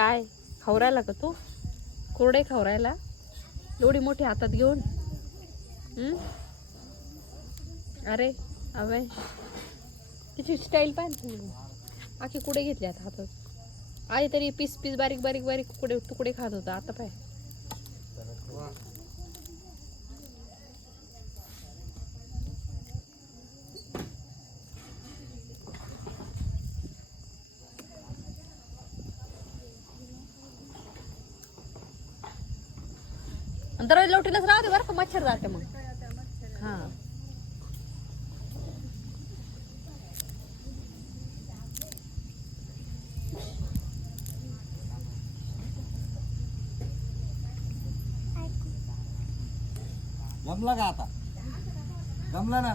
काय खाऊ राहिला का तू? कोरडे खाऊ राहिला एवढी मोठी हातात घेऊन? अरे अवे तिची स्टाईल पाहिजे तू. आखी कुठे घेतली आता हातात? आई तरी पीस पीस बारीक बारीक बारीक तुकडे खात होता, आता पाय. दरवाजा लवटीलाच राहते बरं का, मच्छर जाते मग. हा जमला का आता? जमला ना.